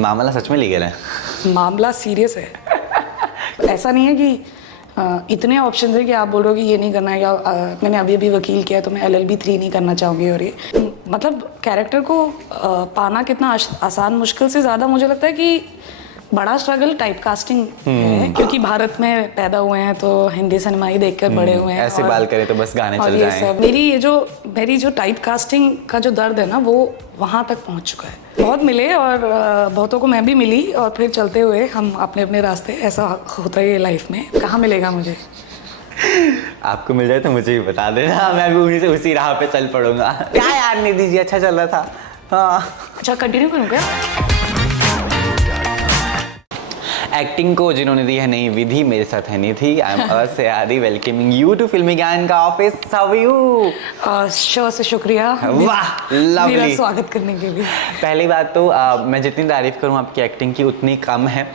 मामला सच में लीगल है? मामला सीरियस है। ऐसा नहीं है कि इतने ऑप्शन है कि आप बोल रहे हो कि ये नहीं करना है, या मैंने अभी अभी वकील किया है तो मैं LLB 3 नहीं करना चाहूँगी। और ये मतलब कैरेक्टर को पाना कितना आसान, मुश्किल से ज़्यादा मुझे लगता है कि बड़ा स्ट्रगल टाइप कास्टिंग है, क्योंकि भारत में पैदा हुए हैं तो हिंदी सिनेमा ही देखकर बड़े हुए हैं। ऐसे बाल करे तो बस गाने चल जाएं। मेरी जो टाइप कास्टिंग का जो दर्द है ना, वो वहाँ तक पहुँच चुका है। बहुत मिले और बहुतों को मैं भी मिली, और फिर चलते हुए हम अपने अपने रास्ते, ऐसा होता है लाइफ में। कहाँ मिलेगा मुझे? आपको मिल जाए तो मुझे भी बता देना, मैं भी उन्हीं से उसी राह पे चल पड़ूंगा। क्या यार निधि जी, अच्छा चल रहा था। हाँ, अच्छा कंटिन्यू करूँ क्या? एक्टिंग को जिन्होंने दी है नई विधि, मेरे साथ है निधि। आई एम अस्यादी, वेलकमिंग यू टू फिल्मीग्यान का office. How are you? Show से शुक्रिया, वाह लवली, मेरा स्वागत करने के लिए। पहली बात तो मैं जितनी तारीफ करूं आपकी एक्टिंग की उतनी कम है।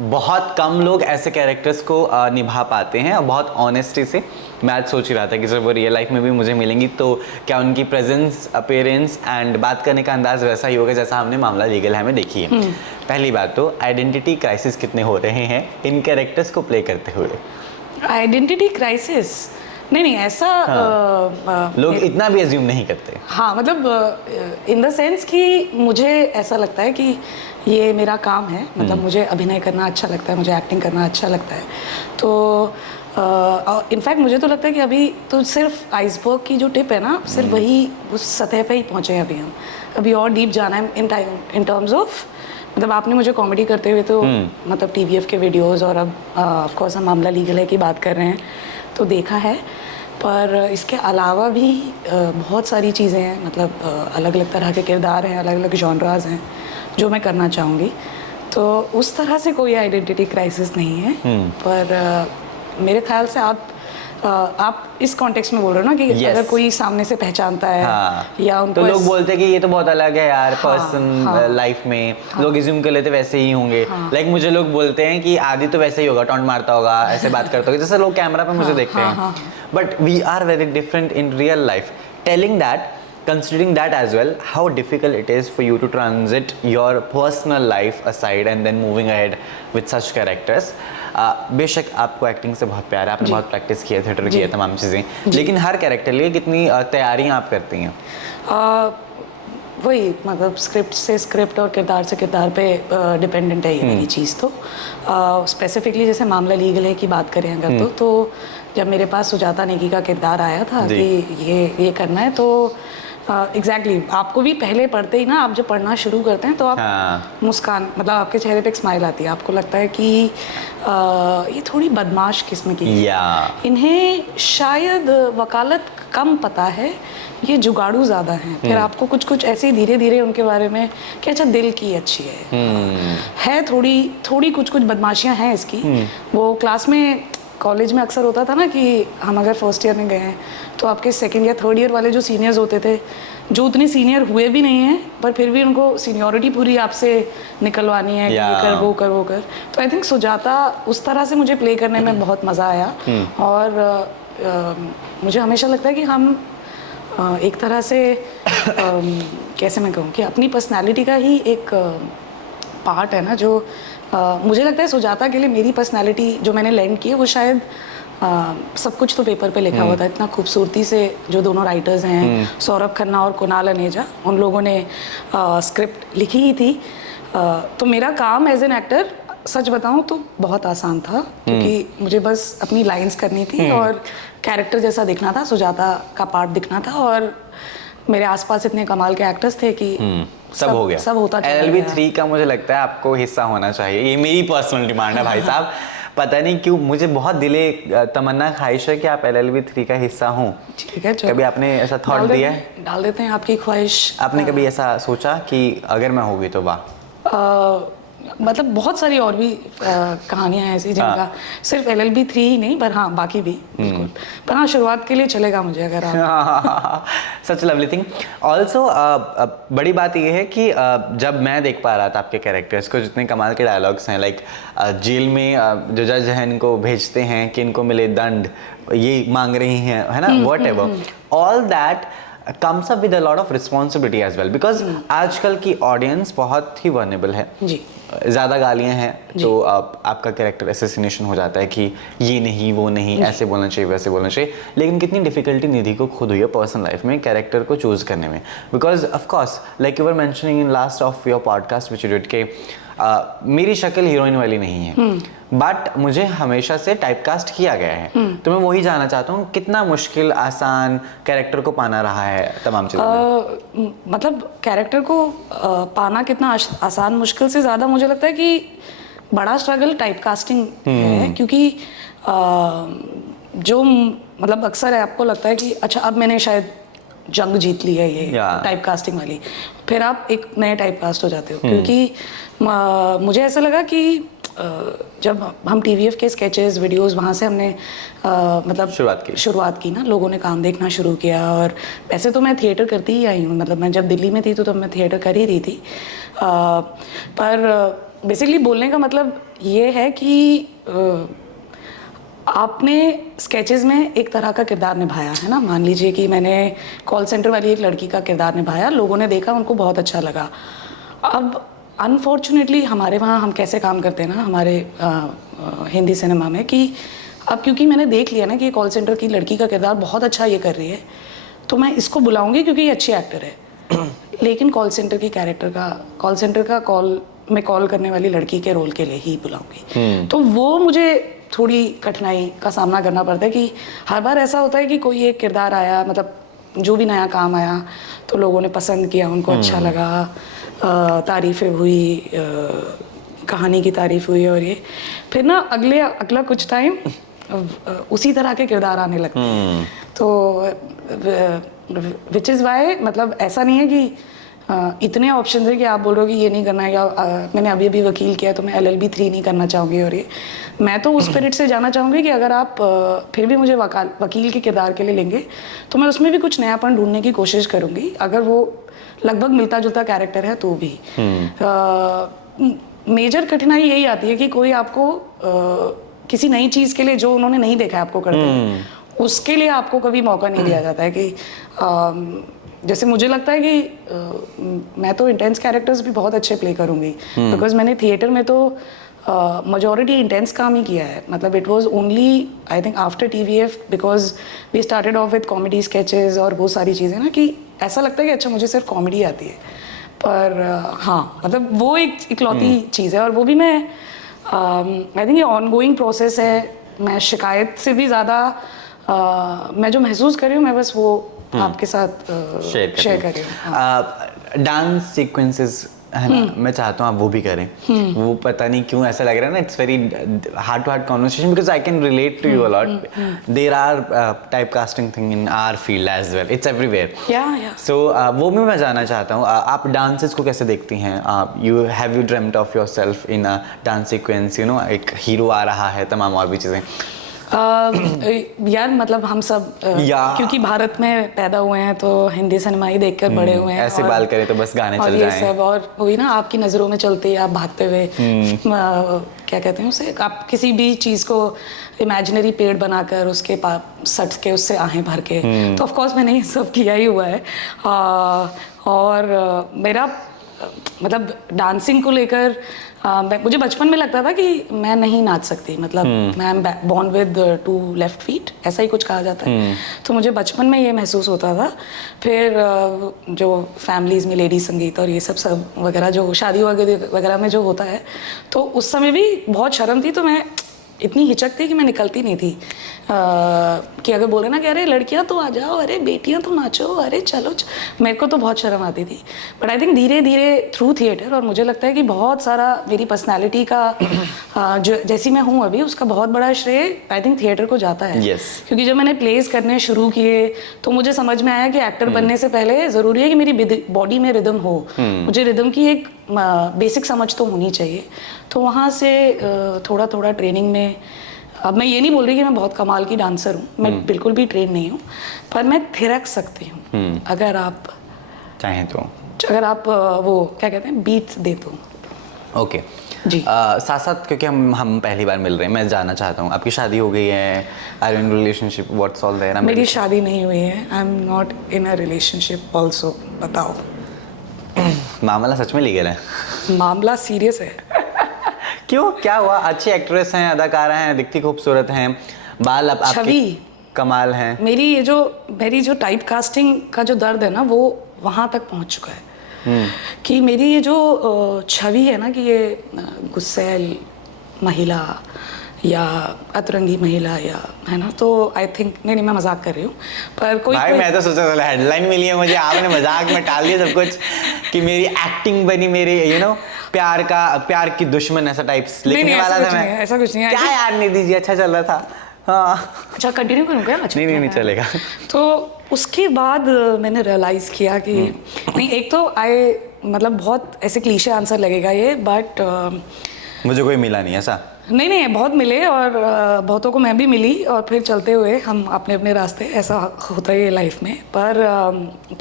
बहुत कम लोग ऐसे कैरेक्टर्स को निभा पाते हैं, और बहुत ऑनेस्टी से। मैं आज सोच ही रहा था कि जब वो रियल लाइफ में भी मुझे मिलेंगी तो क्या उनकी प्रेजेंस, अपीयरेंस एंड बात करने का अंदाज वैसा ही होगा जैसा हमने मामला लीगल है में देखी है। पहली बात तो आइडेंटिटी क्राइसिस कितने हो रहे हैं इन कैरेक्टर्स को प्ले करते हुए? आइडेंटिटी क्राइसिस नहीं ऐसा लोग इतना भी एज्यूम नहीं करते। हाँ, मतलब इन द सेंस कि मुझे ऐसा लगता है कि ये मेरा काम है, मतलब मुझे अभिनय करना अच्छा लगता है, मुझे एक्टिंग करना अच्छा लगता है। तो इनफैक्ट मुझे तो लगता है कि अभी तो सिर्फ आइसबर्ग की जो टिप है ना, सिर्फ वही उस सतह पे ही पहुँचे हैं अभी हम। अभी और डीप जाना है इन टर्म्स ऑफ, मतलब आपने मुझे कॉमेडी करते हुए तो मतलब TVF के वीडियोस, और अब ऑफ कोर्स हम मामला लीगल है की बात कर रहे हैं तो देखा है। पर इसके अलावा भी बहुत सारी चीज़ें हैं, मतलब अलग अलग तरह के किरदार हैं, अलग अलग जॉनराज हैं जो मैं करना चाहूँगी। तो उस तरह से कोई आइडेंटिटी क्राइसिस नहीं है। पर मेरे ख्याल से आप इस कॉन्टेक्स्ट में बोल रहे हो ना कि yes. अगर कोई सामने से पहचानता है, हाँ, या उनको तो लोग बोलते हैं कि ये तो बहुत अलग है यार, हाँ, पर्सन लाइफ में लोग एज्यूम कर लेते वैसे ही होंगे। लाइक मुझे लोग बोलते हैं कि आदि तो वैसे ही होगा, टॉन्ट मारता होगा, ऐसे बात करता होगा जैसे लोग कैमरा पे मुझे देखते हैं। But we are very different in real life. Telling that, considering that as well, how difficult it is for you to transit your personal life aside and then moving ahead with such characters. बेशक आपको acting से बहुत प्यार है, आपने बहुत practice किया, theatre किया, तमाम चीज़ें, लेकिन हर कैरेक्टर लिए कितनी तैयारियां आप करती हैं? वही, मतलब स्क्रिप्ट से स्क्रिप्ट और किरदार से किरदार पे डिपेंडेंट है ये वाली चीज़। तो स्पेसिफिकली जैसे मामला लीगल है की बात करें अगर तो जब मेरे पास सुजाता नेगी का किरदार आया था कि ये करना है, तो एग्जैक्टली आपको भी पहले पढ़ते ही ना, आप जब पढ़ना शुरू करते हैं तो आप मुस्कान, मतलब आपके चेहरे पे एक स्माइल आती है, आपको लगता है कि ये थोड़ी बदमाश किस्म की है, इन्हें शायद वकालत कम पता है, ये जुगाड़ू ज़्यादा हैं। फिर आपको कुछ ऐसे धीरे धीरे उनके बारे में कि अच्छा दिल की अच्छी है थोड़ी कुछ बदमाशियाँ हैं इसकी। वो क्लास में, कॉलेज में अक्सर होता था ना कि हम अगर फर्स्ट ईयर में गए हैं तो आपके सेकंड या थर्ड ईयर वाले जो सीनियर्स होते थे, जो उतने सीनियर हुए भी नहीं हैं पर फिर भी उनको सीनियरिटी पूरी आपसे निकलवानी है, ये कर वो कर। तो आई थिंक सुजाता उस तरह से मुझे प्ले करने में बहुत मज़ा आया। और मुझे हमेशा लगता है कि हम एक तरह से कैसे मैं कहूँ कि अपनी पर्सनैलिटी का ही एक पार्ट है ना, जो मुझे लगता है सुजाता के लिए मेरी पर्सनैलिटी जो मैंने लैंड की है वो शायद सब कुछ तो पेपर पे लिखा हुआ था, इतना खूबसूरती से जो दोनों राइटर्स हैं, सौरभ खन्ना और कुणाल अनेजा, उन लोगों ने स्क्रिप्ट लिखी ही थी। तो मेरा काम एज एन एक्टर सच बताऊं तो बहुत आसान था, क्योंकि मुझे बस अपनी लाइंस करनी थी और कैरेक्टर जैसा दिखना था, सुजाता का पार्ट दिखना था, और मेरे आसपास इतने कमाल के एक्टर्स थे कि सब हो गया, सब होता चला LLB 3 का मुझे लगता है आपको हिस्सा होना चाहिए, ये मेरी पर्सनल डिमांड है भाई साहब। पता नहीं क्यों मुझे बहुत दिले तमन्ना ख्वाहिश है कि आप LLB 3 का हिस्सा हों। ठीक है, कभी आपने ऐसा थॉट दिया है? डाल देते हैं आपकी ख्वाहिश। आपने कभी ऐसा सोचा कि अगर मैं होगी तो वाह? मतलब बहुत सारी और भी कहानियां हैं ऐसी जिनका सिर्फ LLB 3 ही नहीं, पर हाँ बाकी भी बिल्कुल। पर हाँ, शुरुआत के लिए चलेगा मुझे अगर आप सच लवली थिंग। ऑल्सो बड़ी बात यह है कि जब मैं देख पा रहा था आपके कैरेक्टर्स को, जितने कमाल के डायलॉग्स हैं, लाइक जेल में जो जज हैं इनको भेजते हैं कि इनको मिले दंड, ये मांग रही हैं, है ना, what ever, all that comes up with a lot of responsibility as well because आजकल की ऑडियंस बहुत ही वर्नेबल है जी, ज़्यादा गालियाँ हैं तो आपका कैरेक्टर असैसिनेशन हो जाता है कि ये नहीं वो नहीं ऐसे बोलना चाहिए वैसे बोलना चाहिए। लेकिन कितनी डिफिकल्टी निधि को खुद हुई है पर्सनल लाइफ में कैरेक्टर को चूज़ करने में because of course like you were mentioning in last of your podcast which you did के मेरी शक्ल हीरोइन वाली नहीं है बट मुझे हमेशा से टाइपकास्ट किया गया है तो मैं वही जानना चाहता हूँ कितना मुश्किल आसान कैरेक्टर को पाना रहा है तमाम चीज़ों मतलब कैरेक्टर को पाना कितना आसान मुश्किल से ज़्यादा मुझे लगता है कि बड़ा स्ट्रगल टाइपकास्टिंग है क्योंकि जो मतलब अक्सर है आपको लगता है कि अच्छा अब मैंने शायद जंग जीत ली है ये टाइपकास्टिंग वाली, फिर आप एक नए टाइपकास्ट हो जाते हो क्योंकि मुझे ऐसा लगा कि जब हम टीवीएफ के स्केचेस वीडियोस वहाँ से हमने मतलब शुरुआत की ना, लोगों ने काम देखना शुरू किया। और वैसे तो मैं थिएटर करती ही आई हूँ, मतलब मैं जब दिल्ली में थी तो तब मैं थिएटर कर ही रही थी, पर बेसिकली बोलने का मतलब ये है कि आपने स्केचेस में एक तरह का किरदार निभाया है ना। मान लीजिए कि मैंने कॉल सेंटर वाली एक लड़की का किरदार निभाया, लोगों ने देखा, उनको बहुत अच्छा लगा। अब अनफॉर्चुनेटली हमारे वहाँ हम कैसे काम करते हैं ना हमारे हिंदी सिनेमा में कि अब क्योंकि मैंने देख लिया ना कि कॉल सेंटर की लड़की का किरदार बहुत अच्छा ये कर रही है तो मैं इसको बुलाऊंगी क्योंकि ये अच्छी एक्टर है लेकिन कॉल सेंटर का कॉल में कॉल करने वाली लड़की के रोल के लिए ही बुलाऊंगी। तो वो मुझे थोड़ी कठिनाई का सामना करना पड़ता है कि हर बार ऐसा होता है कि कोई एक किरदार आया, मतलब जो भी नया काम आया तो लोगों ने पसंद किया, उनको अच्छा लगा, तारीफ़ें हुई, कहानी की तारीफ़ हुई और ये फिर ना अगला कुछ टाइम उसी तरह के किरदार आने लगते हैं। तो विच इज़ वाई मतलब ऐसा नहीं है कि इतने ऑप्शन है कि आप बोल रहे हो कि ये नहीं करना है या मैंने अभी वकील किया तो मैं LLB 3 नहीं करना चाहूँगी। और ये मैं तो उस स्पिरिट से जाना चाहूँगी कि अगर आप फिर भी मुझे वकील के किरदार के लिए लेंगे तो मैं उसमें भी कुछ नयापन ढूंढने की कोशिश करूँगी, अगर वो लगभग मिलता जुलता कैरेक्टर है तो भी। मेजर कठिनाई यही आती है कि कोई आपको किसी नई चीज़ के लिए जो उन्होंने नहीं देखा है आपको करते हैं उसके लिए आपको कभी मौका नहीं दिया जाता है कि जैसे मुझे लगता है कि मैं तो इंटेंस कैरेक्टर्स भी बहुत अच्छे प्ले करूँगी बिकॉज मैंने थिएटर में तो majority इंटेंस काम ही किया है। मतलब it was only I think after TVF because we started off with comedy sketches और वो सारी चीज़ें ना कि ऐसा लगता है कि अच्छा मुझे सिर्फ कॉमेडी आती है, पर हाँ मतलब वो एक इकलौती चीज़ है और वो भी मैं आई थिंक ये ऑनगोइंग प्रोसेस है। मैं शिकायत से भी ज़्यादा मैं जो महसूस कर रही हूँ मैं बस वो आपके साथ शेयर कर रही हूँ। डांस सीक्वेंसेस है ना, मैं चाहता हूँ आप वो भी करें। वो पता नहीं क्यों ऐसा लग रहा है ना, it's very heart to heart conversation because I can relate to you a lot. There are type casting thing in our field as well, it's everywhere. So वो भी मैं जानना चाहता हूँ, आप डांसेस को कैसे देखती हैं? You have you dreamed of your self in a dance sequence, you know एक हीरो आ रहा है, तमाम और भी चीज़ें? यार मतलब हम सब क्योंकि भारत में पैदा हुए हैं तो हिंदी सिनेमा ही देखकर बड़े हुए हैं, ऐसे बाल करे तो बस गाने चल जाएं सब, और वही ना आपकी नज़रों में चलते आप भागते हुए क्या कहते हैं उसे, आप किसी भी चीज़ को इमेजिनरी पेड़ बनाकर उसके सट के उससे आहें भर के, तो ऑफ कोर्स मैंने ये सब किया ही हुआ है। और मेरा मतलब डांसिंग को लेकर मुझे बचपन में लगता था कि मैं नहीं नाच सकती, मतलब मैं am born with 2 left feet, ऐसा ही कुछ कहा जाता है। तो मुझे बचपन में ये महसूस होता था। फिर जो फैमिलीज़ में लेडी संगीत और ये सब वगैरह जो शादी वगैरह में जो होता है, तो उस समय भी बहुत शर्म थी, तो मैं इतनी हिचक थी कि मैं निकलती नहीं थी। कि अगर बोले ना कि अरे लड़कियां तो आ जाओ, अरे बेटियां तो नाचो, अरे चलो मेरे को तो बहुत शर्म आती थी। बट आई थिंक धीरे धीरे थ्रू थिएटर, और मुझे लगता है कि बहुत सारा मेरी पर्सनालिटी का जो जैसी मैं हूँ अभी, उसका बहुत बड़ा श्रेय आई थिंक थिएटर को जाता है। क्योंकि जब मैंने प्लेस करने शुरू किए तो मुझे समझ में आया कि एक्टर बनने से पहले ज़रूरी है कि मेरी बॉडी में रिदम हो, मुझे रिदम की एक बेसिक समझ तो होनी चाहिए। तो वहाँ से थोड़ा थोड़ा ट्रेनिंग में, अब मैं ये नहीं बोल रही कि मैं बहुत कमाल की डांसर हूँ, मैं बिल्कुल भी ट्रेन नहीं हूँ, पर मैं थिरक सकती हूँ अगर आप चाहें तो, अगर आप वो क्या कहते हैं बीट्स दे तो। ओके जी। साथ साथ क्योंकि हम पहली बार मिल रहे हैं, मैं जानना चाहता हूँ आपकी शादी हो गई है, are in relationship, what's all there? मेरी शादी नहीं हुई है, I am not in a relationship also. बताओ। मामला सच में लीगल है? मामला सीरियस है। क्यों, क्या हुआ? अच्छी एक्ट्रेस हैं, अदाकारा हैं, दिखती खूबसूरत हैं, बाल अब आपके छवि कमाल हैं। मेरी जो टाइप कास्टिंग का जो दर्द है ना, वो वहाँ तक पहुँच चुका है कि मेरी ये जो छवि है ना कि ये गुस्सैल महिला या अतरंगी महिला या है ना, तो आई थिंक नहीं मैं मजाक कर रही हूँ, पर भाई मैं तो सोचा था हेडलाइन मिली है मुझे, आपने मजाक में टाल दिया सब कुछ कि मेरी एक्टिंग बनी, मेरी प्यार की दुश्मन ऐसा टाइप्स लिखने वाला था मैं। ऐसा कुछ नहीं है क्या यार निधि जी, अच्छा चल रहा था। हाँ अच्छा, कंटिन्यू करूँ क्या? नहीं चलेगा। तो उसके बाद मैंने रियलाइज़ किया कि नहीं, एक तो मतलब बहुत ऐसे क्लीशे आंसर लगेगा ये, बट मुझे कोई मिला नहीं ऐसा। नहीं बहुत मिले, और बहुतों को मैं भी मिली, और फिर चलते हुए हम अपने अपने रास्ते, ऐसा होता है ये लाइफ में। पर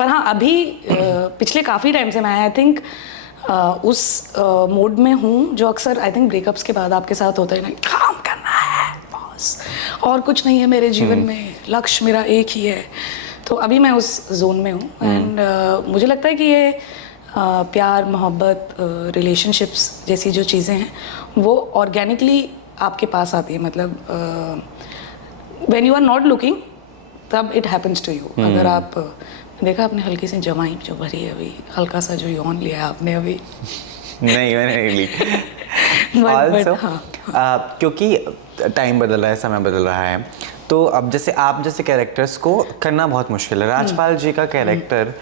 हाँ, अभी पिछले काफ़ी टाइम से मैं आई थिंक उस मोड में हूँ जो अक्सर आई थिंक ब्रेकअप्स के बाद आपके साथ होता है ना, काम करना है बस, और कुछ नहीं है मेरे जीवन में, लक्ष्य मेरा एक ही है। तो अभी मैं उस जोन में हूँ, एंड मुझे लगता है कि ये प्यार, मोहब्बत, रिलेशनशिप्स जैसी जो चीज़ें हैं वो ऑर्गेनिकली आपके पास आती है। मतलब when you are not looking तब इट हैपन्स टू यू। अगर आप देखा, आपने हल्की सी जवाई जो भरी है अभी, हल्का सा जो यौन लिया है आपने अभी। नहीं मैंने नहीं ली। Also, क्योंकि टाइम बदल रहा है, समय बदल रहा है, तो अब जैसे आप जैसे कैरेक्टर्स को करना बहुत मुश्किल है। राजपाल जी का कैरेक्टर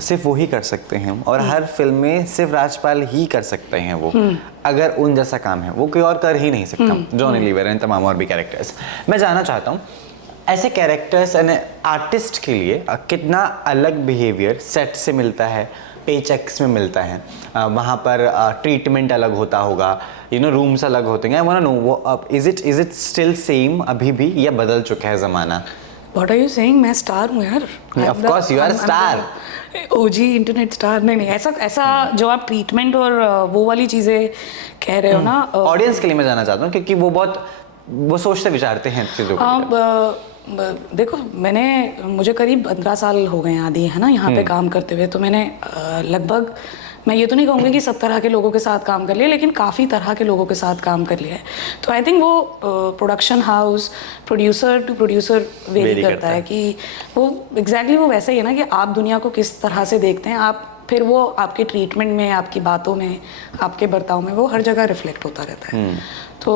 सिर्फ वो ही कर सकते हैं, और हर फिल्म में सिर्फ राजपाल ही कर सकते हैं वो, अगर उन जैसा काम है वो कोई और कर ही नहीं सकता। जॉनी लीवर एंड तमाम और भी कैरेक्टर्स। मैं जानना चाहता हूँ ऐसे कैरेक्टर्स एंड आर्टिस्ट के लिए कितना अलग बिहेवियर सेट से मिलता है, पे चेक्स में मिलता है, वहाँ पर ट्रीटमेंट अलग होता होगा, रूम्स अलग होते हैं। आई वांट टू नो वो इज इट स्टिल सेम अभी भी, या बदल चुका है ज़माना? What are you saying? मैं स्टार हूँ यार। Of course you are star. OG internet star. नहीं ऐसा जो आप ट्रीटमेंट और वो वाली चीज़ें कह रहे हो ना, ऑडियंस के लिए मैं जानना चाहता हूँ, क्योंकि वो सोचते विचारते हैं चीज़ों को। देखो, मुझे करीब 15 साल हो गए आदि है ना यहाँ पे काम करते हुए, तो मैंने लगभग, मैं ये तो नहीं कहूँगी कि सब तरह के लोगों के साथ काम कर लिया, लेकिन काफ़ी तरह के लोगों के साथ काम कर लिया है। तो आई थिंक वो production house, producer to producer vary करता है कि वो एग्जैक्टली वो वैसा ही है ना कि आप दुनिया को किस तरह से देखते हैं, आप फिर वो आपके ट्रीटमेंट में, आपकी बातों में, आपके बर्ताव में वो हर जगह रिफ्लेक्ट होता रहता है। तो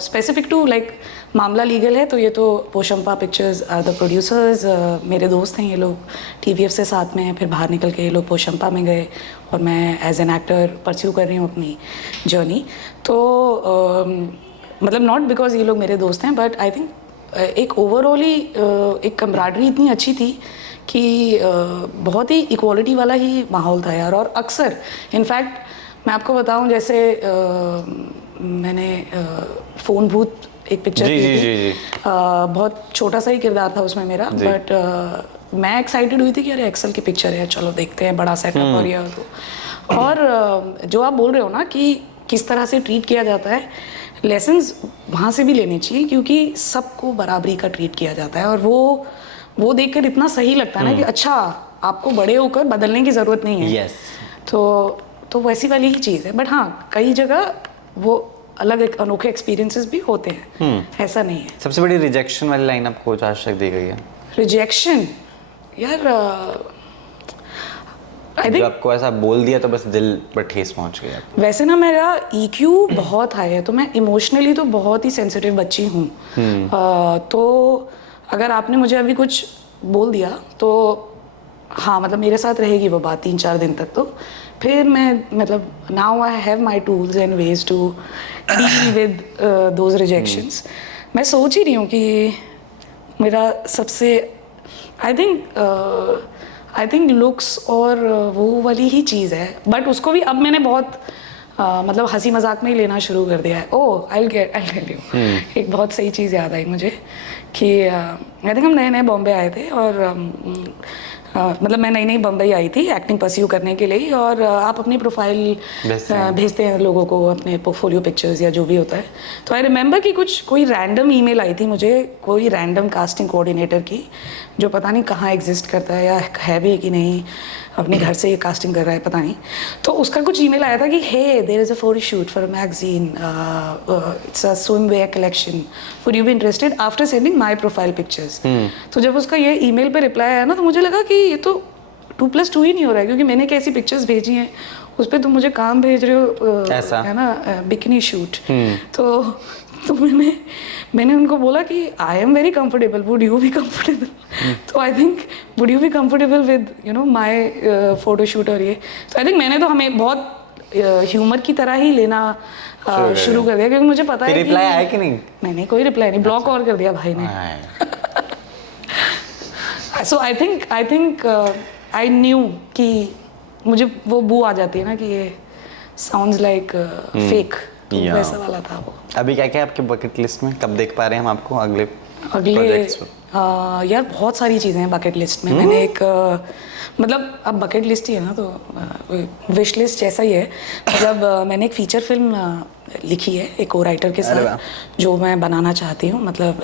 स्पेसिफिक टू लाइक मामला लीगल है, तो ये तो Poshampa pictures are the producers. मेरे दोस्त हैं ये लोग, टीवीएफ से साथ में हैं, फिर बाहर निकल के ये लोग पोशंपा में गए, और मैं एज एन एक्टर परस्यू कर रही हूँ अपनी जर्नी। तो मतलब नॉट बिकॉज ये लोग मेरे दोस्त हैं, बट आई थिंक एक ओवरऑली एक कम्राडरी इतनी अच्छी थी कि बहुत ही इक्वालिटी वाला ही माहौल था यार। और अक्सर इनफैक्ट मैं आपको बताऊं, जैसे मैंने फ़ोन भूत एक पिक्चर की थी, बहुत छोटा सा ही किरदार था उसमें मेरा, बट मैं एक्साइटेड हुई थी कि अरे एक्सेल की पिक्चर है, चलो देखते हैं, बड़ा सेटअप और ये और जो आप बोल रहे हो ना कि किस तरह से ट्रीट किया जाता है, लेसन्स वहाँ से भी लेने चाहिए, क्योंकि सबको बराबरी का ट्रीट किया जाता है। और वो देखकर इतना सही लगता है ना कि अच्छा, आपको बड़े होकर बदलने की ज़रूरत नहीं है। yes. तो वैसी वाली ही चीज़ है। बट हाँ, कई जगह वो अलग एक अनोखे एक्सपीरियंसेस भी होते हैं, ऐसा नहीं है। सबसे बड़ी रिजेक्शन वाली लाइन आपको आज तक दी गई है? रिजेक्शन यार, आई थिंक आपको ऐसा बोल दिया तो बस दिल पर ठेस पहुंच गया? वैसे ना मेरा EQ बहुत हाई है, तो मैं इमोशनली तो बहुत ही सेंसिटिव बच्ची हूँ। तो अगर आपने मुझे अभी कुछ बोल दिया तो हाँ, मतलब मेरे साथ रहेगी वो बात 3-4 दिन तक। तो फिर मैं मतलब now I have my tools and ways to deal with those rejections. मैं सोच ही रही हूँ कि मेरा सबसे आई थिंक लुक्स और वो वाली ही चीज़ है, बट उसको भी अब मैंने बहुत मतलब हंसी मजाक में ही लेना शुरू कर दिया है। ओह, आई टेल यू एक बहुत सही चीज़ याद आई मुझे कि आई थिंक हम नए नए बॉम्बे आए थे, और मतलब मैं नई नई बम्बई आई थी एक्टिंग परस्यू करने के लिए, और आप अपनी प्रोफाइल भेजते हैं लोगों को, अपने पोर्टफोलियो पिक्चर्स या जो भी होता है। तो आई रिमेंबर कि कोई रैंडम ईमेल आई थी मुझे, कोई रैंडम कास्टिंग कोऑर्डिनेटर की, जो पता नहीं कहाँ एग्जिस्ट करता है या है भी कि नहीं, अपने घर से ये कास्टिंग कर रहा है पता नहीं। तो उसका कुछ ईमेल आया था कि hey there is a photo shoot for a magazine, it's a swimwear collection, would you be interested, after sending my profile pictures. तो जब उसका ये ईमेल पे रिप्लाई आया ना, तो मुझे लगा कि ये तो 2+2 ही नहीं हो रहा है, क्योंकि मैंने कैसी पिक्चर्स भेजी हैं उस पर तुम मुझे काम भेज रहे हो, ऐसा है ना, बिकनी शूट। तो मैंने उनको बोला कि I am very comfortable, would you be comfortable. तो I think would you be comfortable with you know my photo shoot, और ये तो आई थिंक मैंने तो हमें बहुत ह्यूमर की तरह ही लेना शुरू कर दिया, क्योंकि मुझे पता है कि रिप्लाई आया कि नहीं? नहीं, कोई रिप्लाई नहीं, ब्लॉक और कर दिया भाई ने। सो आई थिंक आई न्यू कि मुझे वो बू आ जाती है ना कि ये साउंड्स लाइक फेक, तो वैसा वाला था वो। अभी क्या क्या आपके बकेट लिस्ट में, कब देख पा रहे हैं हम आपको अगले यार बहुत सारी चीज़ें हैं बकेट लिस्ट में। मैंने एक मतलब अब बकेट लिस्ट ही है ना, तो विश लिस्ट जैसा ही है। मतलब मैंने एक फीचर फिल्म लिखी है एक को राइटर के साथ, जो मैं बनाना चाहती हूँ। मतलब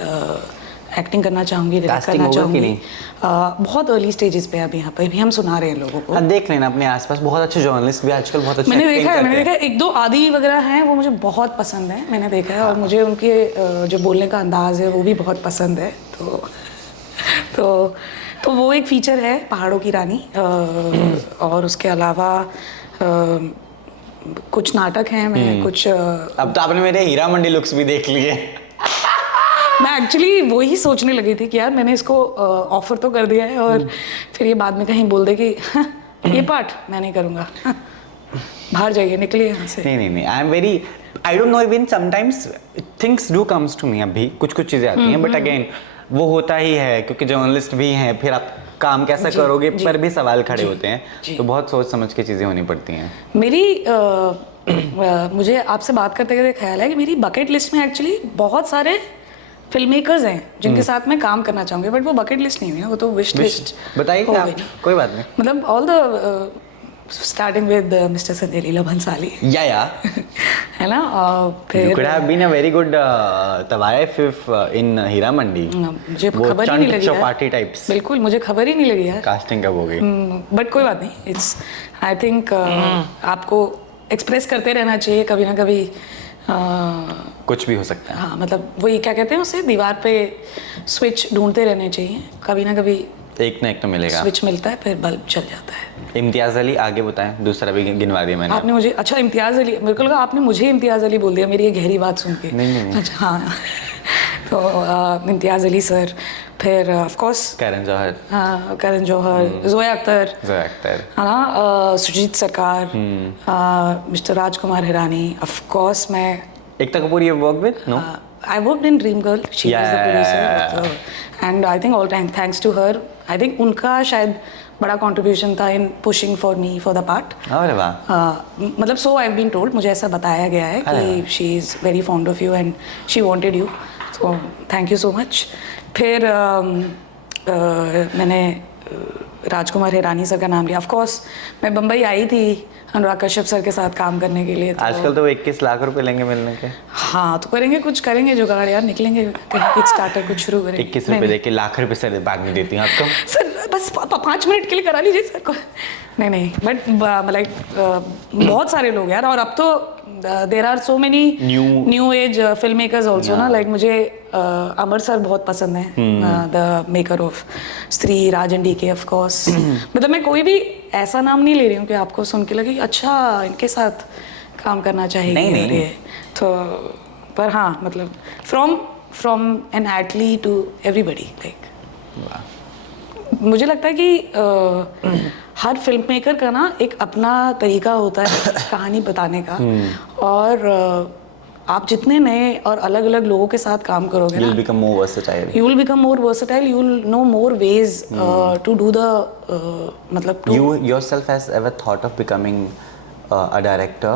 एक्टिंग करना चाहूँगी, डायरेक्ट करना चाहूँगी। बहुत अर्ली स्टेजेस पे अभी यहाँ पे भी हम सुना रहे हैं लोगों को। देख लेना अपने आसपास, बहुत अच्छे जर्नलिस्ट भी आजकल बहुत अच्छे मैंने देखा है एक दो आदि वगैरह हैं, वो मुझे बहुत पसंद है, मैंने देखा है। और मुझे उनके जो बोलने का अंदाज है वो भी बहुत पसंद है। तो वो एक फीचर है पहाड़ों की रानी। और उसके अलावा कुछ नाटक हैं, मैं कुछ अब तो आपने मेरे हीरा मंडी लुक्स भी देख लिए। मैं एक्चुअली वही सोचने लगी थी कि यार मैंने इसको ऑफर तो कर दिया है, और फिर ये बाद में कहीं बोल दे कि ये पार्ट मैं नहीं करूँगा, बाहर जाइए, निकलिए यहाँ से। नहीं, I don't know, even sometimes things do comes to me. अभी कुछ चीज़ें आती हैं, बट अगेन वो होता ही है, क्योंकि जर्नलिस्ट भी हैं, फिर आप काम कैसा करोगे पर भी सवाल खड़े होते हैं, तो बहुत सोच समझ के चीज़ें होनी पड़ती हैं। मेरी मुझे आपसे बात करते करते ख्याल है कि मेरी बकेट लिस्ट में एक्चुअली बहुत सारे फिल्म मेकर्स हैं जिनके साथ मैं काम करना चाहूँगी, बट वो बकेट लिस्ट नहीं हुई ना, वो तो विश लिस्ट। बताइए आप, कोई बात नहीं। मतलब all the starting with mister Sanjay Leela Bhansali, या है ना। फिर you could have been a very good तवाइफ in Heera Mandi. मुझे खबर ही नहीं लगी यार, पार्टी टाइप्स। बिल्कुल मुझे खबर ही नहीं लगी यार कास्टिंग कब हो गई। बट कोई बात नहीं, इट्स आई थिंक आपको एक्सप्रेस करते रहना चाहिए कभी ना कभी। कुछ भी हो सकता है। हाँ, मतलब वही क्या कहते हैं उसे, दीवार पे स्विच ढूंढते रहने चाहिए, कभी ना कभी एक ना एक तो मिलेगा, स्विच मिलता है, फिर बल्ब चल जाता है। इम्तियाज अली, आगे बताएं, दूसरा भी गिनवा दिया मैंने। आपने मुझे, अच्छा इम्तियाज अली, मेरे को लगा आपने मुझे इम्तियाज अली बोल दिया मेरी ये गहरी बात सुन के। नहीं। अच्छा हाँ। तो इम्तियाज अली सर, फिर ऑफ कोर्स करण जौहर, हाँ करण जौहर, जोया अख्तर, है ना, Shoojit Sircar, mister Rajkumar Hirani, of course. मैं एकता कपूर ये work with no, I worked in Dream Girl. She was the producer, and I think all time thanks to her. I think उनका शायद बड़ा contribution था in pushing for me for the part. अरे वाह। मतलब so I've been told, मुझे ऐसा बताया गया है कि she is very fond of you and she wanted you. So thank you so much. फिर मैंने राजकुमार हिरानी सर का नाम लिया। ऑफ कोर्स मैं बम्बई आई थी अनुराग कश्यप सर के साथ काम करने के लिए। तो आजकल तो 21 लाख रुपए लेंगे मिलने के। हाँ, तो कुछ करेंगे जुगाड़ यार, निकलेंगे कहीं किक स्टार्टर कुछ शुरू करेंगे। 21 रुपए देके लाख रुपए सर बाद में देती हूँ आपको। सर बस 5 मिनट के लिए करा लीजिए सर को। नहीं बट मतलब बहुत सारे लोग यार, और अब तो there are so many new age film makers also ना। लाइक मुझे अमर सर बहुत पसंद है, द मेकर ऑफ स्त्री, राज एंड डीके ऑफ कोर्स। मतलब मैं कोई भी ऐसा नाम नहीं ले रही हूँ कि आपको सुन के लगे अच्छा इनके साथ काम करना चाहिए। नहीं। तो पर हाँ, मतलब from an athlete to everybody, like मुझे लगता है कि हर फिल्म मेकर का ना एक अपना तरीका होता है कहानी बताने का। और आप जितने नए और अलग अलग लोगों के साथ काम करोगे ना, you will become more versatile. You will become more versatile. You will know more ways to do the मतलब You yourself has ever thought of becoming a director?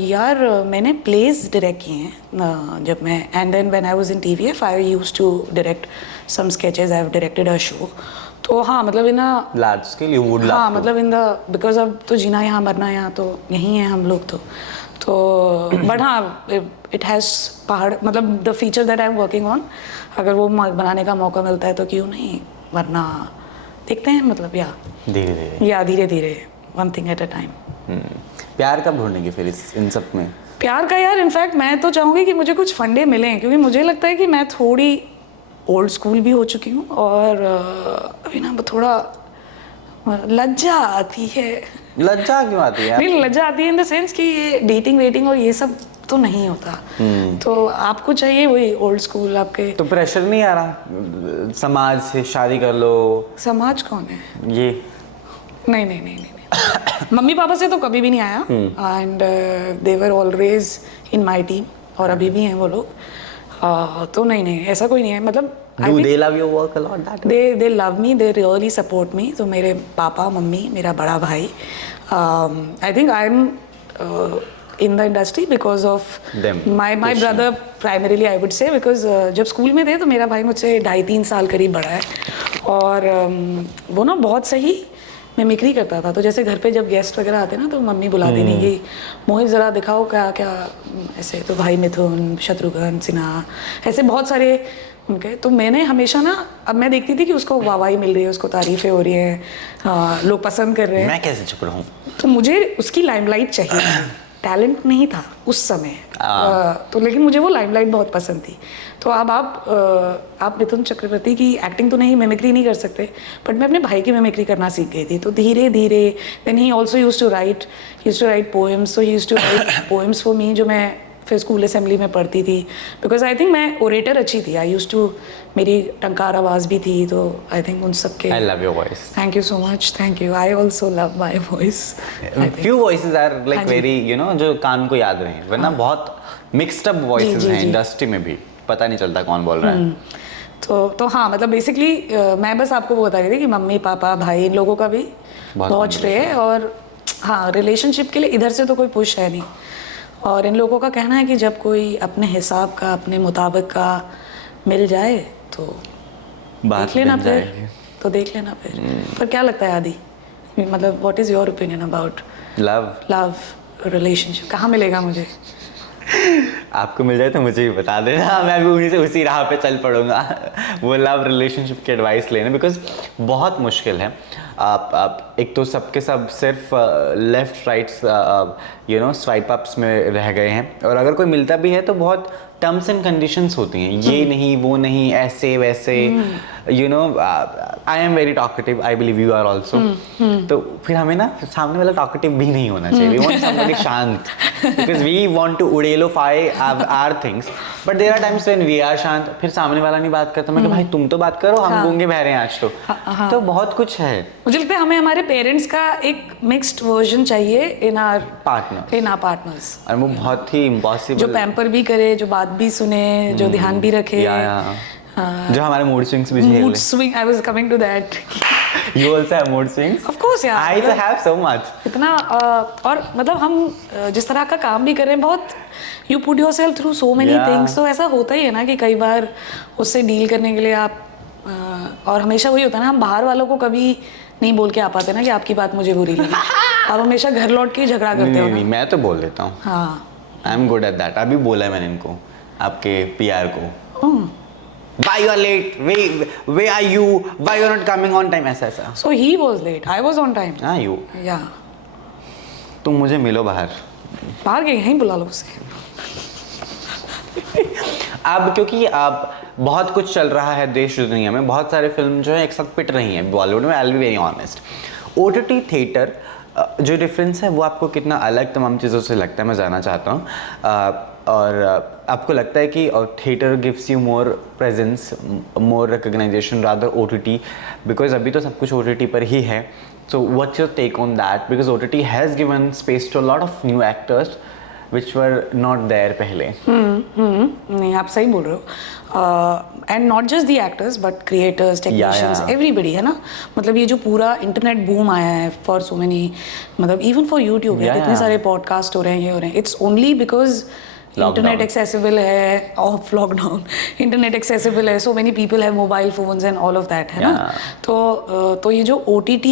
यार मैंने प्लेज डायरेक्ट किए हैं जब मैं, and then when I was in TVF I used to direct some sketches, I have directed a show. तो हाँ मतलब in large scale you would हाँ लव मतलब इन द बिकॉज अब तो जीना यहाँ मरना यहाँ तो यहीं है हम लोग तो बट हाँ इट हैज़ पहाड़ मतलब the feature that I am working on, अगर वो बनाने का मौका मिलता है तो क्यों नहीं, वरना देखते हैं मतलब धीरे धीरे one thing at a time. प्यार कब ढूंढेंगे फिर इन सब में? प्यार का यार इनफैक्ट मैं तो चाहूँगी कि मुझे कुछ फंडे मिलें, क्योंकि मुझे लगता है कि मैं थोड़ी ओल्ड स्कूल भी हो चुकी हूँ और अभी ना थोड़ा लज्जा आती है। लज्जा क्यों आती है? नहीं लज्जा आती है इन द सेंस कि ये डेटिंग वेटिंग और ये सब तो नहीं होता, तो आपको चाहिए वही ओल्ड स्कूल आपके। तो प्रेशर नहीं आ रहा समाज से शादी कर लो? समाज कौन है ये? नहीं मम्मी पापा से तो कभी भी नहीं आया and they were always in my team और अभी भी हैं वो लोग, तो नहीं ऐसा कोई नहीं है मतलब। Do they love your work a lot that way? They love me, they really support me. तो मेरे पापा मम्मी मेरा बड़ा भाई, I think I'm in the industry because of them. My brother primarily I would say because जब school में थे तो मेरा भाई मुझसे 2.5-3 साल करीब बड़ा है और वो ना बहुत सही मिमिक्री करता था। तो जैसे घर पे जब गेस्ट वगैरह आते ना तो मम्मी बुलाती नहीं कि मोहित ज़रा दिखाओ क्या क्या ऐसे, तो भाई मिथुन, शत्रुघ्न सिन्हा, ऐसे बहुत सारे उनके। तो मैंने हमेशा ना, अब मैं देखती थी कि उसको वाहवाही मिल रही है, उसको तारीफ़ें हो रही हैं, लोग पसंद कर रहे हैं, मैं कैसे चुप रहूं? तो मुझे उसकी लाइमलाइट चाहिए थी। टैलेंट नहीं था उस समय तो, लेकिन मुझे वो लाइमलाइट बहुत पसंद थी। तो अब आप मिथुन चक्रवर्ती की एक्टिंग तो नहीं, मिमिक्री नहीं कर सकते, बट मैं अपने भाई की मिमिक्री करना सीख गई थी। तो धीरे धीरे then he also used to write poems, so he used to write poems for me, जो मैं फिर स्कूल असेंबली में पढ़ती थी बिकॉज आई थिंक मैं ओरेटर अच्छी थी। आई यूज्ड टू, मेरी टंकार आवाज़ भी थी, तो आई थिंक उन सब के। I love your voice. Thank you so much, thank you. I also love my voice. Few voices are like very जो कान को याद रहे, वरना बहुत मिक्सड अप वॉइसेस हैं इंडस्ट्री में भी, पता नहीं चलता कौन बोल रहा है। तो हाँ मतलब बेसिकली मैं बस आपको वो बता रही थी कि मम्मी पापा भाई इन लोगों का भी बहुत श्रेय है, और हाँ रिलेशनशिप के लिए इधर से तो कोई पुश है नहीं, और इन लोगों का कहना है कि जब कोई अपने हिसाब का अपने मुताबिक का मिल जाए तो देख लेना फिर, तो देख लेना फिर। पर क्या लगता है आदि, मतलब what is your opinion about love relationship, कहाँ मिलेगा मुझे? आपको मिल जाए तो मुझे भी बता देना, मैं भी उन्हीं से उसी राह पे चल पड़ूंगा वो लव रिलेशनशिप की एडवाइस लेने, बिकॉज बहुत मुश्किल है। आप एक तो सबके सब सिर्फ लेफ्ट राइट्स स्वाइप अप्स में रह गए हैं, और अगर कोई मिलता भी है तो बहुत टर्म्स एंड कंडीशंस होती हैं, ये नहीं वो नहीं ऐसे वैसे, I am very talkative, I believe you are also. तो फिर हमें ना सामने वाला टॉकेटिव भी नहीं होना चाहिए, वी वांट समबडी शांत, बिकॉज वी वांट टू उड़ेलोफाई our things, but there are times when we are शांत, फिर सामने वाला नहीं बात करता, मैं कि भाई तुम तो बात करो, हम गूंगे बहरे हैं आज तो बहुत कुछ है। मुझे लगता है हमें हमारे पेरेंट्स का एक मिक्स्ड वर्जन चाहिए इन आवर पार्टनर्स, और वो बहुत ही इम्पॉसिबल, जो पैम्पर भी करे, जो बात भी सुने, जो ध्यान भी रखे, जो हमारे मूड स्विंग्स भी झेले। Mood swing, I was coming to that. You also have mood swings? Of course यार, I तो have so much. इतना और मतलब हम जिस तरह का काम भी कर रहे हैं, बहुत you put yourself through so many things, तो ऐसा होता ही है ना कि कई बार उससे डील करने के लिए आप और हमेशा वही होता है ना, हम बाहर वालों को कभी नहीं बोल के आ पाते ना कि आपकी बात मुझे बुरी लगी, आप हमेशा घर लौट के झगड़ा करते हो ना। नहीं, मैं तो बोल देता हूँ। हाँ, I am good at that. अभी बोला है मैंने इनको, आपके पीआर को, why you are late, where are you, why you are not coming on time, ऐसा ऐसा। So he was late, I was on time। हाँ, you, yeah, तुम मुझे मिलो बाहर बाहर गए, यहीं बुला लो उसे। अब क्योंकि अब बहुत कुछ चल रहा है देश दुनिया में, बहुत सारे फिल्म जो है एक साथ पिट रही हैं बॉलीवुड में। I will be very honest, OTT theatre जो डिफरेंस है वो आपको कितना अलग तमाम चीज़ों से लगता है, मैं जानना चाहता हूँ। और आपको लगता है कि theatre gives you more presence, more recognition rather OTT, because अभी तो सब कुछ ओटीटी पर ही है। So what's your take on that, because OTT has given space to a lot of new actors which were not there पहले। नहीं, आप सही बोल रहे हो, and not just the actors but creators, technicians, everybody, है ना। मतलब ये जो पूरा इंटरनेट बूम आया है फॉर सो मेनी, मतलब इवन फॉर यूट्यूब, इतने सारे पॉडकास्ट हो रहे हैं, ये हो रहे हैं, it's only because internet accessible है, ऑफ लॉकडाउन इंटरनेट एक्सेसिबल है, so many people have mobile phones and all of that, है ना. तो ये जो OTT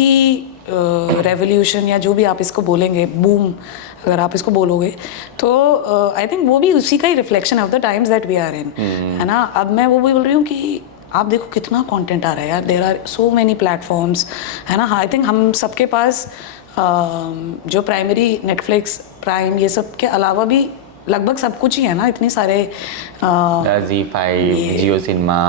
रेवोल्यूशन या जो भी आप इसको बोलेंगे, बूम अगर आप इसको बोलोगे, तो आई थिंक वो भी उसी का ही reflection of the times that we are in, है ना. अब मैं वो भी बोल रही हूँ कि आप देखो कितना कंटेंट आ रहा है यार, there are so many platforms, है ना. आई थिंक हम सबके पास जो प्राइमरी नेटफ्लिक्स, प्राइम, ये सब के अलावा भी लगभग सब कुछ ही है ना. इतने सारे Z5, जियो सिनेमा,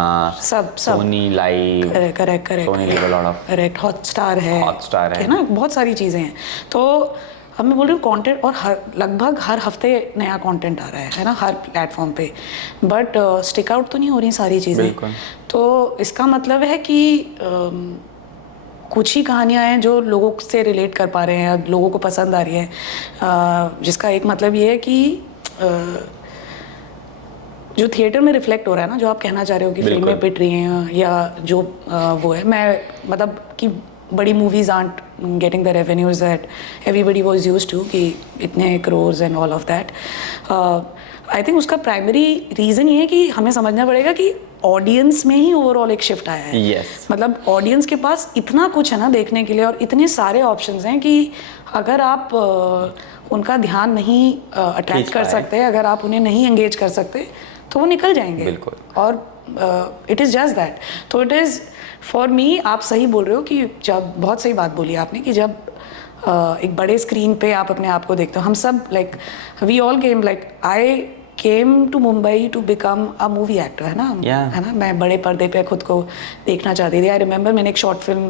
सब सोनी लाइव, करेक्ट, हॉटस्टार है ना, बहुत सारी चीज़ें हैं. तो अब मैं बोल रही हूँ कंटेंट, और लगभग हर हफ्ते नया कंटेंट आ रहा है ना, हर प्लेटफॉर्म पे. बट स्टिक आउट तो नहीं हो रही सारी चीज़ें. तो इसका मतलब है कि कुछ ही कहानियाँ हैं जो लोगों से रिलेट कर पा रहे हैं, लोगों को पसंद आ रही हैं, जिसका एक मतलब ये है कि जो थिएटर में रिफ्लेक्ट हो रहा है ना, जो आप कहना चाह रहे हो कि फिल्में पिट रही हैं या जो वो है, मैं मतलब कि बड़ी movies aren't getting the revenues that everybody was used to, कि इतने crores and all of that. I think उसका प्राइमरी रीज़न ये है कि हमें समझना पड़ेगा कि ऑडियंस में ही ओवरऑल एक शिफ्ट आया है. मतलब ऑडियंस के पास इतना कुछ है ना देखने के लिए, और इतने सारे ऑप्शंस हैं कि अगर आप उनका ध्यान नहीं अट्रैक्ट कर सकते, अगर आप उन्हें नहीं एंगेज कर सकते, तो वो निकल जाएंगे. और इट इज़ जस्ट दैट. तो इट इज़ फॉर मी, आप सही बोल रहे हो कि जब, बहुत सही बात बोली आपने, कि जब एक बड़े स्क्रीन पे आप अपने आप को देखते हो. हम सब like we all came, like I came to Mumbai to become a movie actor, है ना. है ना, मैं बड़े पर्दे पे खुद को देखना चाहती थी. आई रिमेंबर मैंने एक शॉर्ट फिल्म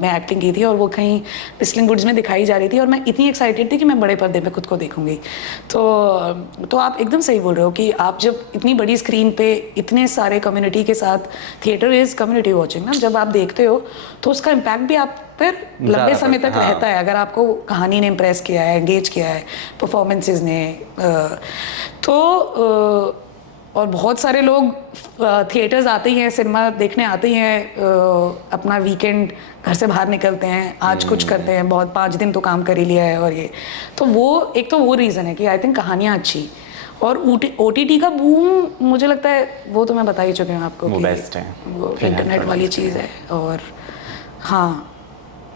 में एक्टिंग की थी, और वो कहीं विस्लिंग वुड्स में दिखाई जा रही थी, और मैं इतनी एक्साइटेड थी कि मैं बड़े पर्दे पे खुद को देखूंगी. तो आप एकदम सही बोल रहे हो कि आप जब इतनी बड़ी स्क्रीन पे इतने सारे कम्युनिटी के साथ, थिएटर इज कम्युनिटी वॉचिंग ना, जब आप देखते हो तो उसका इम्पैक्ट भी आप पर लंबे समय तक रहता है. अगर आपको कहानी ने इम्प्रेस किया है, एंगेज किया है, परफॉर्मेंसेस ने, तो और बहुत सारे लोग थिएटर्स आते ही हैं, सिनेमा देखने आते ही हैं, अपना वीकेंड घर से बाहर निकलते हैं, आज कुछ करते हैं, बहुत 5 दिन तो काम कर ही लिया है. और ये तो वो एक तो वो रीज़न है कि आई थिंक कहानियाँ अच्छी, और OTT का बूम मुझे लगता है, वो तो मैं बता ही चुकी हूँ आपको, वो बेस्ट है, वो इंटरनेट वाली चीज़ है. और हाँ,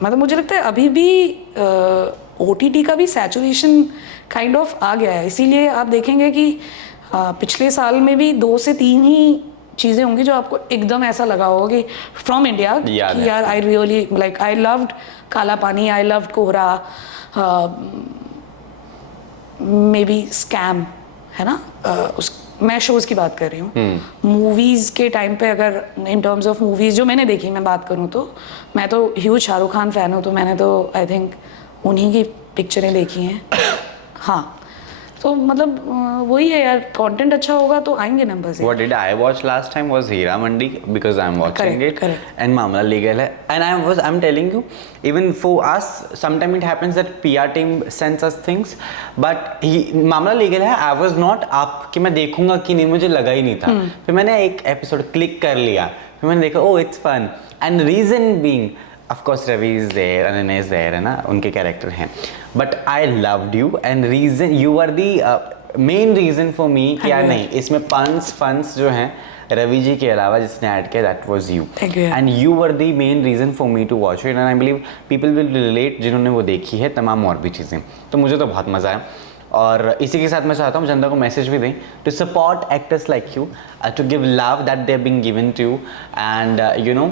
मतलब मुझे लगता है अभी भी OTT का भी सैचुरेशन काइंड ऑफ आ गया है. इसीलिए आप देखेंगे कि पिछले साल में भी 2 से 3 ही चीज़ें होंगी जो आपको एकदम ऐसा लगा होगा कि फ्रॉम इंडिया, कि यार I really like, I loved काला पानी, आई लव्ड कोहरा, मे बी स्कैम, है ना. मैं शोज़ की बात कर रही हूँ. मूवीज़ के टाइम पे अगर इन टर्म्स ऑफ मूवीज़ जो मैंने देखी, मैं बात करूँ तो मैं तो ह्यूज शाहरुख खान फ़ैन हूँ, तो मैंने तो आई थिंक उन्हीं की पिक्चरें देखी हैं. हाँ, तो मतलब वही है यार, कंटेंट अच्छा होगा तो आएंगे numbers. What did I watch last time was Hira Mandi, because I'm watching it, and Mamla Legal hai. And I'm telling you, even for us, sometimes it happens that PR team sends us things, but Mamla Legal hai, I was not up कि मैं देखूंगा कि नहीं, मुझे लगा ही नहीं था. फिर मैंने एक एपिसोड क्लिक कर लिया, फिर मैंने देखा, oh it's fun, and reason being, of course Ravi is there, Ananya is there, है ना, उनके कैरेक्टर हैं. But I loved you, and reason you are the main reason for मी कि यार नहीं, इसमें फंस जो हैं रवि जी के अलावा जिसने ऐड किया, that was you, and you were the main reason for me to watch it, and I believe people will relate जिन्होंने वो देखी है, तमाम और भी चीज़ें. तो मुझे तो बहुत मज़ा आया, और इसी के साथ मैं चाहता हूँ जनता को मैसेज भी दें to support actors like you, to give love that they have been given to you, and you know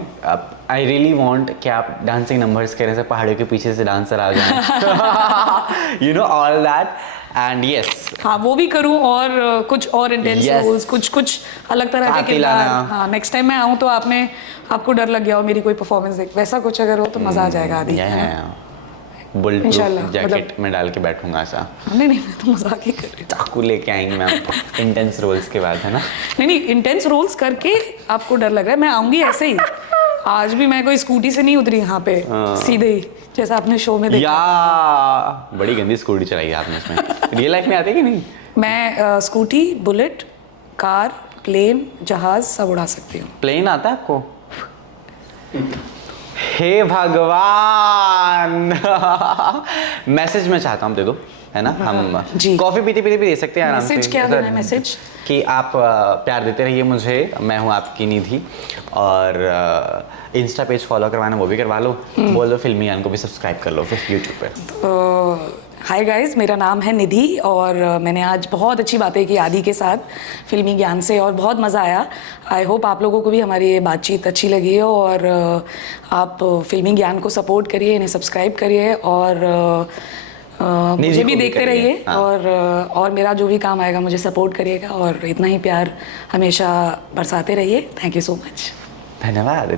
I really want कि आप डांसिंग नंबर्स करें, से पहाड़ों के पीछे से डांसर आ जाएं, you know all that. And yes, हाँ वो भी करूँ, और कुछ और इंटेंस रोल्स, कुछ अलग तरह के किरदार. हाँ, नेक्स्ट टाइम मैं आऊँ तो आपको डर लग गया हो मेरी कोई परफॉर्मेंस देख, वैसा कुछ अगर हो तो मज़ा आ जाएगा. आदि बुल जैकेट में डाल के बैठूंगा ऐसा. नहीं, मैं तो मजाक ही कर रही हूँ. चाकू लेके आएंगे मैं इंटेंस रोल्स के बाद, है ना. नहीं, इंटेंस रोल्स करके आपको डर लग रहा है. मैं आऊँगी ऐसे ही. आज भी मैं कोई स्कूटी से नहीं उतरी यहाँ पे, सीधे ही, जैसा आपने शो में देखा. बड़ी गंदी स्कूटी चलाई है आपने इसमें. रियल लाइफ में आती कि नहीं? मैं स्कूटी, बुलेट, कार, प्लेन, जहाज सब उड़ा सकती हूँ. प्लेन आता है आपको? हे भगवान. मैसेज मैं चाहता हूँ दे दो है ना, हम जी। कॉफी पीते पीते भी दे सकते हैं आराम से। मैसेज क्या देना है? मैसेज कि आप प्यार देते रहिए मुझे, मैं हूँ आपकी निधि, और इंस्टा पेज फॉलो करवाना वो भी करवा लो, बोल दो फिल्मीयान को भी सब्सक्राइब कर लो फिर यूट्यूब पे। हाय गाइस, मेरा नाम है निधि और मैंने आज बहुत अच्छी बातें की आदि के साथ फिल्मी ज्ञान से और बहुत मज़ा आया। आई होप आप लोगों को भी हमारी ये बातचीत अच्छी लगी हो और आप फिल्मी ज्ञान को सपोर्ट करिए, इन्हें सब्सक्राइब करिए और मुझे भी देखते रहिए। हाँ। और मेरा जो भी काम आएगा मुझे सपोर्ट करिएगा और इतना ही प्यार हमेशा बरसाते रहिए। Thank you so much. धन्यवाद।